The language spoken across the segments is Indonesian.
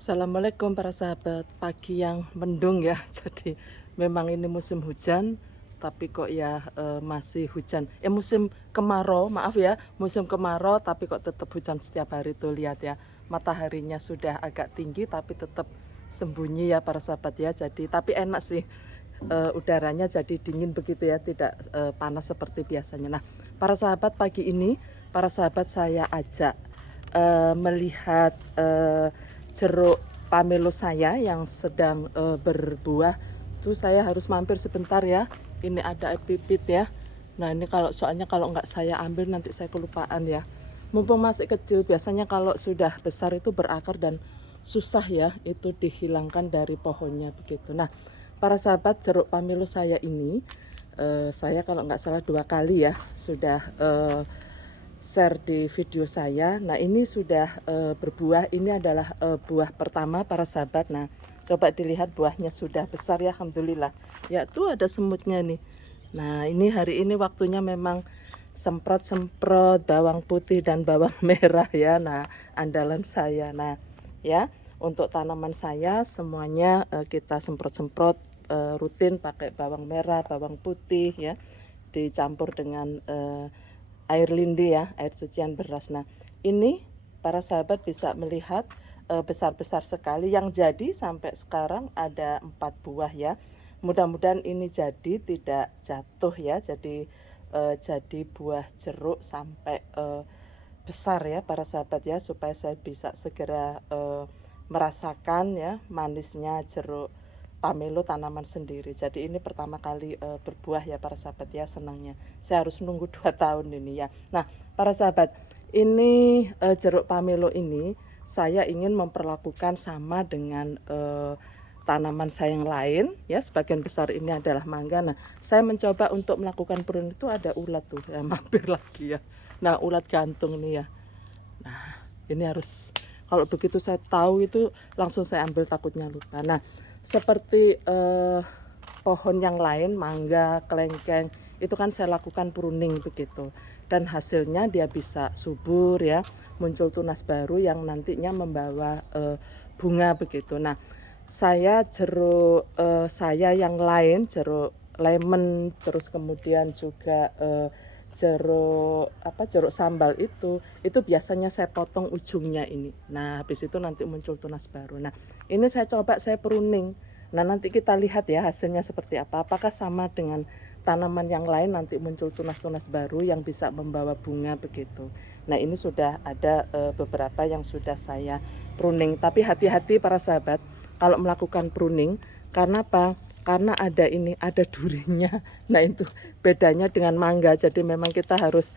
Assalamualaikum para sahabat, pagi yang mendung ya. Jadi memang ini musim hujan, tapi kok ya masih hujan. Musim kemarau, maaf ya, musim kemarau tapi kok tetap hujan setiap hari tuh, lihat ya. Mataharinya sudah agak tinggi tapi tetap sembunyi ya para sahabat ya. Jadi tapi enak sih, udaranya jadi dingin begitu ya, tidak panas seperti biasanya. Nah, para sahabat, pagi ini para sahabat saya ajak melihat jeruk pamelo saya yang sedang berbuah. Tuh saya harus mampir sebentar ya. Ini ada epipit ya. Nah ini soalnya kalau nggak saya ambil nanti saya kelupaan ya. Mumpung masih kecil, biasanya kalau sudah besar itu berakar dan susah ya itu dihilangkan dari pohonnya begitu. Nah, para sahabat, jeruk pamelo saya ini saya kalau nggak salah 2 kali ya sudah share di video saya. Nah ini sudah berbuah. Ini adalah buah pertama para sahabat. Nah coba dilihat, buahnya sudah besar ya, alhamdulillah ya. Tuh ada semutnya nih. Nah ini hari ini waktunya memang semprot-semprot bawang putih dan bawang merah ya. Nah andalan saya. Nah ya, untuk tanaman saya semuanya kita semprot-semprot rutin pakai bawang merah, bawang putih ya, dicampur dengan air lindi ya, air cucian beras. Nah ini para sahabat bisa melihat besar-besar sekali. Yang jadi sampai sekarang ada 4 buah ya. Mudah-mudahan ini jadi tidak jatuh ya, jadi buah jeruk sampai besar ya para sahabat ya, supaya saya bisa segera merasakan ya manisnya jeruk pamelo tanaman sendiri. Jadi ini pertama kali berbuah ya para sahabat ya, senangnya. Saya harus nunggu 2 tahun ini ya. Nah, para sahabat, ini jeruk pamelo ini saya ingin memperlakukan sama dengan tanaman saya yang lain ya. Sebagian besar ini adalah mangga. Nah, saya mencoba untuk melakukan pruning. Itu ada ulat tuh ya, mampir lagi ya. Nah, ulat gantung nih ya. Nah, ini harus, kalau begitu saya tahu itu langsung saya ambil, takutnya lupa. Nah, seperti pohon yang lain, mangga, kelengkeng, itu kan saya lakukan pruning begitu. Dan hasilnya dia bisa subur ya, muncul tunas baru yang nantinya membawa bunga begitu. Nah, saya yang lain, jeruk lemon, terus kemudian juga jeruk sambal itu biasanya saya potong ujungnya ini. Nah habis itu nanti muncul tunas baru. Nah ini saya coba, saya pruning. Nah nanti kita lihat ya hasilnya seperti apa, apakah sama dengan tanaman yang lain, nanti muncul tunas-tunas baru yang bisa membawa bunga begitu. Nah ini sudah ada beberapa yang sudah saya pruning. Tapi hati-hati para sahabat kalau melakukan pruning. Karena apa? Karena ada durinya. Nah itu bedanya dengan mangga. Jadi memang kita harus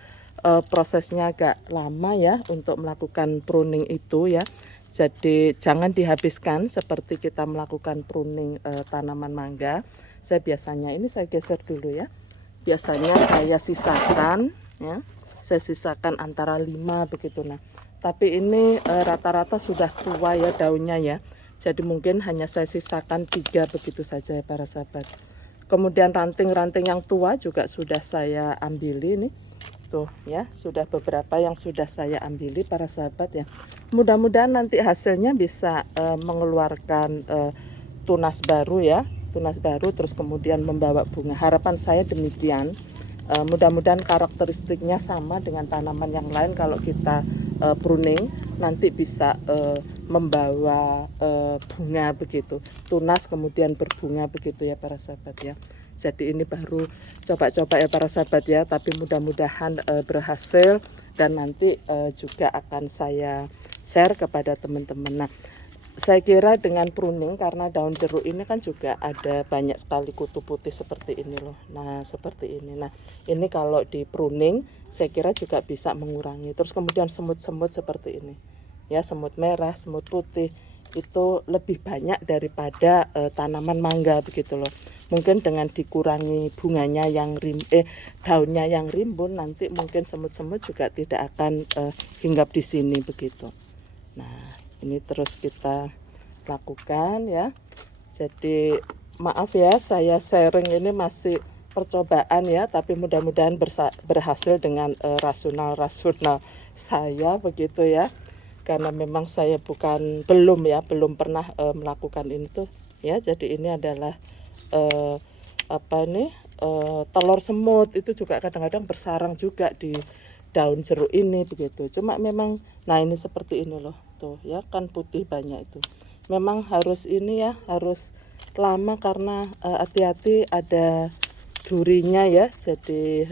prosesnya agak lama ya untuk melakukan pruning itu ya. Jadi jangan dihabiskan seperti kita melakukan pruning tanaman mangga. Saya biasanya, ini saya geser dulu ya. Biasanya saya sisakan ya. Saya sisakan antara 5 begitu. Nah, tapi ini rata-rata sudah tua ya daunnya ya. Jadi mungkin hanya saya sisakan 3 begitu saja ya para sahabat. Kemudian ranting-ranting yang tua juga sudah saya ambili nih. Tuh ya, sudah beberapa yang sudah saya ambili para sahabat ya. Mudah-mudahan nanti hasilnya bisa mengeluarkan tunas baru ya. Tunas baru terus kemudian membawa bunga. Harapan saya demikian. Mudah-mudahan karakteristiknya sama dengan tanaman yang lain. Kalau kita pruning nanti bisa membawa bunga begitu, tunas kemudian berbunga begitu ya para sahabat ya. Jadi ini baru coba-coba ya para sahabat ya, tapi mudah-mudahan berhasil dan nanti juga akan saya share kepada teman-teman. Nah saya kira dengan pruning, karena daun jeruk ini kan juga ada banyak sekali kutu putih seperti ini loh. Nah seperti ini. Nah ini kalau di pruning saya kira juga bisa mengurangi. Terus kemudian semut-semut seperti ini ya, semut merah, semut putih itu lebih banyak daripada tanaman mangga begitu loh. Mungkin dengan dikurangi bunganya yang daunnya yang rimbun, nanti mungkin semut-semut juga tidak akan hinggap di sini begitu. Nah ini terus kita lakukan ya. Jadi maaf ya, saya sharing ini masih percobaan ya, tapi mudah-mudahan berhasil dengan rasional saya begitu ya. karena memang saya belum pernah melakukan itu ya. Jadi ini adalah eh, telur semut, itu juga kadang-kadang bersarang juga di daun jeruk ini begitu. Cuma memang, nah ini seperti ini loh, tuh ya kan putih banyak itu. Memang harus ini ya, harus lama karena hati-hati ada durinya ya. Jadi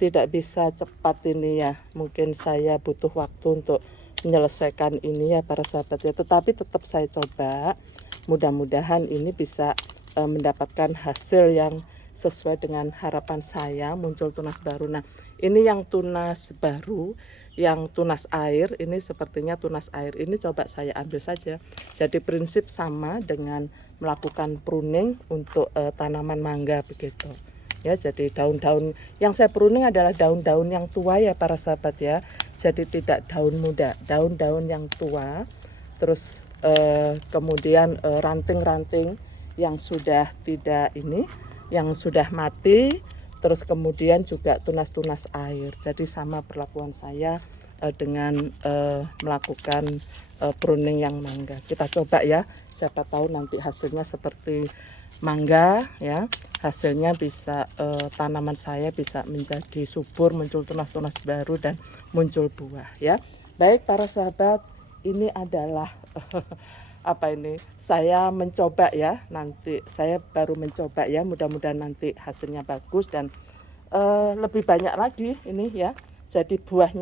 tidak bisa cepat ini ya. Mungkin saya butuh waktu untuk menyelesaikan ini ya para sahabat ya. Tetapi tetap saya coba. Mudah-mudahan ini bisa mendapatkan hasil yang sesuai dengan harapan saya, muncul tunas baru. Nah, ini yang tunas baru, yang tunas air, ini sepertinya tunas air ini coba saya ambil saja. Jadi prinsip sama dengan melakukan pruning untuk tanaman mangga begitu. Ya, jadi daun-daun yang saya pruning adalah daun-daun yang tua ya para sahabat ya. Jadi tidak daun muda, daun-daun yang tua. Terus kemudian ranting-ranting yang sudah tidak ini, yang sudah mati, terus kemudian juga tunas-tunas air. Jadi sama perlakuan saya dengan melakukan pruning yang mangga. Kita coba ya, siapa tahu nanti hasilnya seperti mangga ya. Hasilnya bisa tanaman saya bisa menjadi subur, muncul tunas-tunas baru dan muncul buah ya. Baik para sahabat, ini adalah saya mencoba ya, nanti saya baru mencoba ya, mudah-mudahan nanti hasilnya bagus dan lebih banyak lagi ini ya. Jadi buah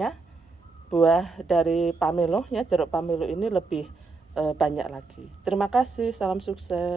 dari pamelo ya, jeruk pamelo ini lebih banyak lagi. Terima kasih, salam sukses.